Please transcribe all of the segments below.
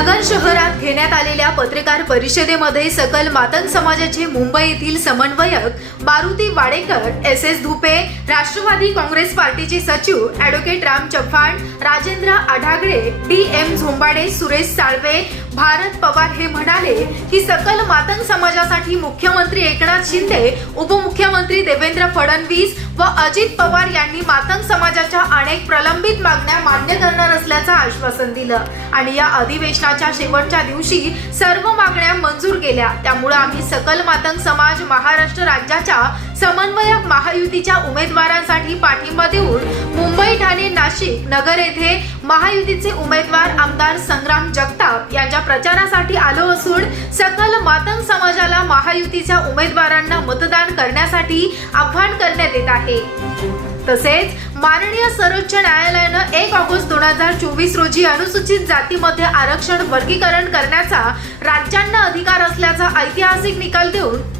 नगर शहरात घेण्यात आलेल्या पत्रकार परिषदेमध्ये सकल मातंग समाजाचे मुंबई येथील समन्वयक मारुती वाडेकर एस एस धुपे राष्ट्रवादी काँग्रेस पार्टीचे सचिव advocate Ram Chavan Rajendra Adhagale D M Zombade Suresh Salve Bharat Pawar हे म्हणाले की सकल मातंग समाजासाठी मुख्यमंत्री एकनाथ शिंदे उपमुख्यमंत्री देवेंद्र फडणवीस व अजित पवार यांनी मातंग समाजाच्या अनेक प्रलंबित मागण्या मान्य करणार असल्याचं आश्वासन दिलं. आणि या अधिवेशनाच्या शेवटच्या दिवशी सर्व मागण्या मंजूर केल्या. त्यामुळे आम्ही सकल मातंग समाज महाराष्ट्र राज्याच्या समन्वयक महायुतीच्या उमेदवारांसाठी पाठिंबा देऊन मुंबई ठाणे नाशिक नगर येथे महायुतीचे उमेदवार आमदार संग्राम जगताप यांच्या प्रचारासाठी आलो असून सकल मातंग समाजाला महायुतीच्या उमेदवारांना मतदान करण्यासाठी आव्हान करण्यात येत आहे. तसेच माननीय सर्वोच्च न्यायालयानं एक ऑगस्ट दोन हजार चोवीस रोजी अनुसूचित जातीमध्ये आरक्षण वर्गीकरण करण्याचा राज्यांना अधिकार असल्याचा ऐतिहासिक निकाल देऊन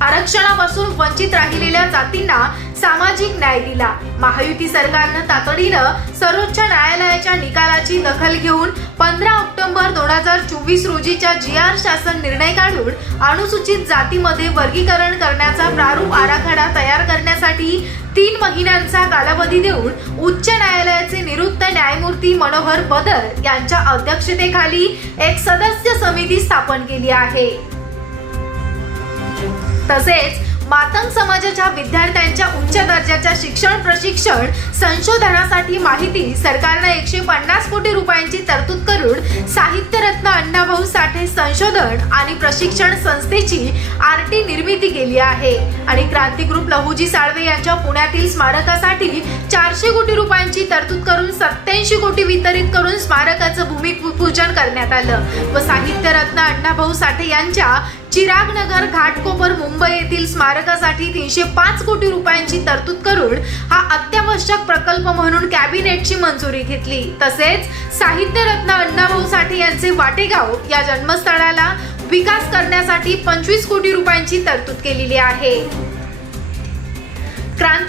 आरक्षणापासून वंचित राहिलेल्या जातींना सामाजिक न्याय दिला. महायुती सरकारनं तातडीनं सर्वोच्च न्यायालयाच्या निकालाची दखल घेऊन पंधरा ऑक्टोबर दोन हजार चोवीस रोजीच्या जी आर शासन निर्णय काढून अनुसूचित जातीमध्ये वर्गीकरण करण्याचा प्रारूप आराखडा तयार करण्यासाठी तीन महिन्यांचा कालावधी देऊन उच्च न्यायालयाचे निवृत्त न्यायमूर्ती मनोहर बदर यांच्या अध्यक्षतेखाली एक सदस्य समिती स्थापन केली आहे. तसेच मातंग समाजाच्या विद्यार्थ्यांच्या उच्च दर्जाच्या शिक्षण प्रशिक्षण संशोधनासाठी माहिती सरकारनं एकशे पन्नास कोटी रुपयांची तरतूद करून साहित्यरत्न अण्णाभाऊ साठे संशोधन आणि प्रशिक्षण संस्थेची आर टी निर्मिती केली आहे. आणि क्रांती ग्रुप लहुजी साळवे यांच्या पुण्यातील स्मारकासाठी चारशे कोटी रुपयांची तरतूद करून सत्याऐंशी कोटी वितरित करून स्मारक करण्यात आलं. व साहित्यरत्न अण्णाभाऊ साठे यांच्या चिरागनगर घाटकोपर मुंबई येथील स्मारकासाठी तीनशे पाच कोटी रुपयांची तरतूद करून हा अत्यावश्यक प्रकल्प म्हणून कॅबिनेटची मंजुरी घेतली. तसेच साहित्यरत्न अण्णाभाऊ साठे यांचे वाटेगाव या जन्मस्थळाला विकास करण्यासाठी पंचवीस कोटी रुपयांची तरतूद केलेली आहे.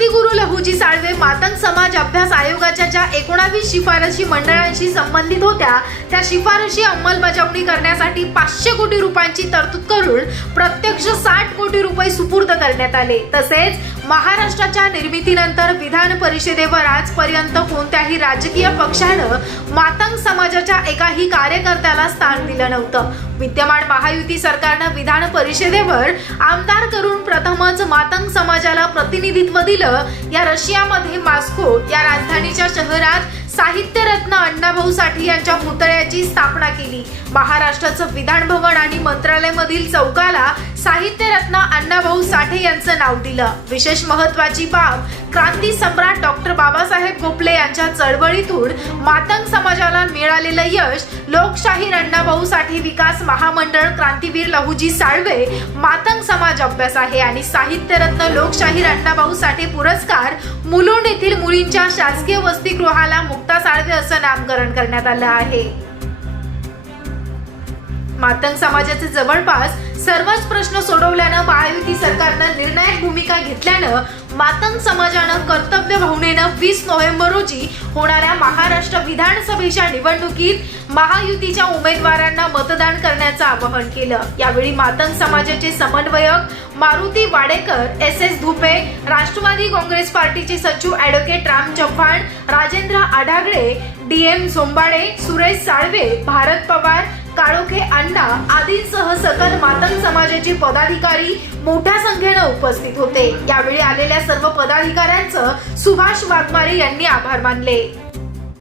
क्रांतिगुरु लहूजी साळवे मातंग समाज अभ्यास आयोगाच्या ज्या एकोणावीस शिफारशी मंडळांशी संबंधित होत्या त्या शिफारशी अंमलबजावणी करण्यासाठी पाचशे कोटी रुपयांची तरतूद करून प्रत्यक्ष साठ कोटी रुपये सुपूर्द करण्यात आले. तसेच महाराष्ट्राच्या निर्मितीनंतर विधान परिषदेवर आजपर्यंत कोणत्याही राजकीय पक्षानं मातंग समाजाच्या एकाही कार्यकर्त्याला स्थान दिलं नव्हतं. विद्यमान महायुती सरकारनं विधान परिषदेवर आमदार करून प्रथमच मातंग समाजाला प्रतिनिधित्व दिलं. या रशियामध्ये मॉस्को या राजधानीच्या शहरात साहित्यरत्न अण्णाभाऊ साठे यांच्या पुतळ्याची स्थापना केली. महाराष्ट्राचं विधान भवन आणि मंत्रालयामधील चौकाला साहित्यरत्न अण्णाभाऊ साठे यांचं नाव दिलं. विशेष महत्वाची बाब क्रांती सम्राट डॉक्टर बाळासाहेब गोखले यांच्या चळवळीतून मातंग समाजाला मिळालेलं यश लोकशाहीर अण्णाभाऊ साठे विकास महामंडळ क्रांतीवीर लहुजी साळवे मातंग समाज अभ्यास आहे आणि साहित्यरत्न लोकशाहीर अण्णाभाऊ साठे पुरस्कार मुलुंड येथील मुलींच्या शासकीय वसतिगृहाला मुक्ता साळवे असं नामकरण करण्यात आलं आहे. मातंग समाजाचे जवळपास सर्वच प्रश्न सोडवल्यानं महायुती सरकारनं निर्णायक भूमिका घेतल्यानं मातंग समाजानं कर्तव्य भावनेनं वीस नोव्हेंबर रोजी होणाऱ्या महाराष्ट्र विधानसभेच्या निवडणुकीत महायुतीच्या उमेदवारांना मतदान करण्याचं आवाहन केलं. यावेळी मातंग समाजाचे समन्वयक मारुती वाडेकर एस एस धुपे राष्ट्रवादी काँग्रेस पार्टीचे सचिव advocate Ram Chavan Rajendra Adhagale D M Zombade Suresh Salve Bharat Pawar Kalokhe Anna आदींसह सकल मातंग समाजाचे पदाधिकारी मोठ्या संख्येनं उपस्थित होते. यावेळी आलेल्या सर्व पदाधिकाऱ्यांचं सुभाष वाघमारे यांनी आभार मानले.